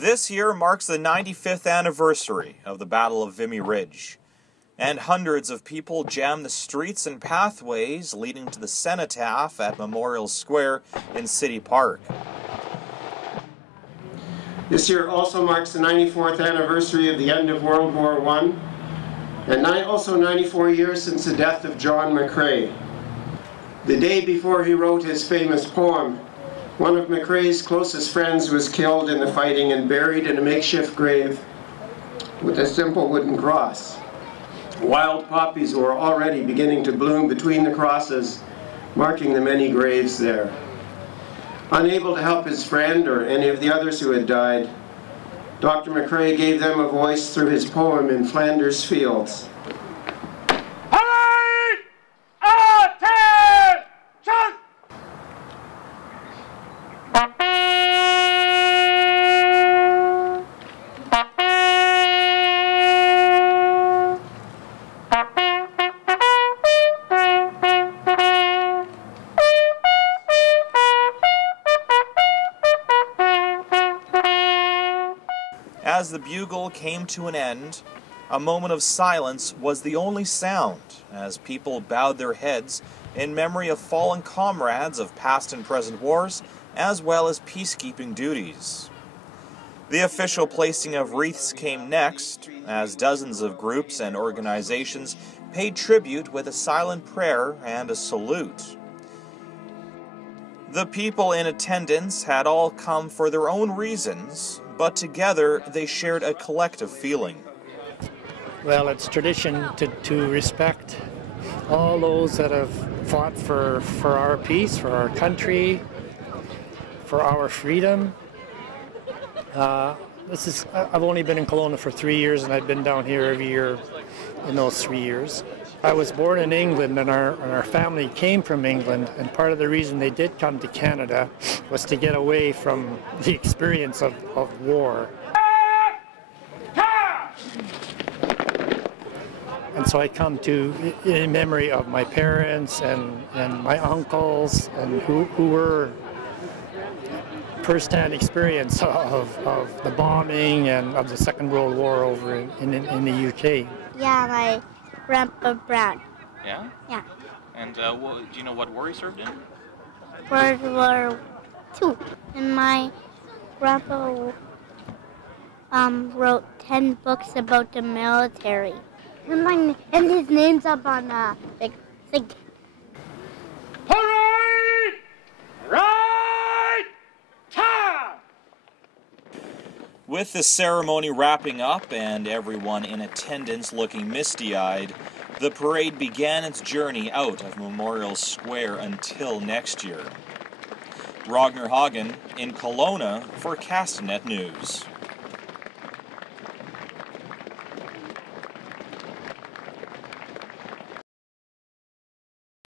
This year marks the 95th anniversary of the Battle of Vimy Ridge, and hundreds of people jam the streets and pathways leading to the cenotaph at Memorial Square in City Park. This year also marks the 94th anniversary of the end of World War I, and also 94 years since the death of John McCrae. The day before he wrote his famous poem, one of McCrae's closest friends was killed in the fighting and buried in a makeshift grave with a simple wooden cross. Wild poppies were already beginning to bloom between the crosses, marking the many graves there. Unable to help his friend or any of the others who had died, Dr. McCrae gave them a voice through his poem In Flanders Fields. As the bugle came to an end, a moment of silence was the only sound as people bowed their heads in memory of fallen comrades of past and present wars, as well as peacekeeping duties. The official placing of wreaths came next, as dozens of groups and organizations paid tribute with a silent prayer and a salute. The people in attendance had all come for their own reasons, but together they shared a collective feeling. Well, it's tradition to respect all those that have fought for our peace, for our country, for our freedom. I've only been in Kelowna for 3 years, and I've been down here every year in those 3 years. I was born in England, and our family came from England, and part of the reason they did come to Canada was to get away from the experience of war. And so I come in memory of my parents and my uncles, and who were first-hand experience of the bombing and of the Second World War over in the UK. Yeah, my Grandpa Brown. Yeah? Yeah. And do you know what war he served in? World War II. And my grandpa wrote 10 books about the military. And his name's up on big thing. Parade! Right time! With the ceremony wrapping up and everyone in attendance looking misty-eyed, the parade began its journey out of Memorial Square until next year. Ragnar Hagen in Kelowna for Castanet News.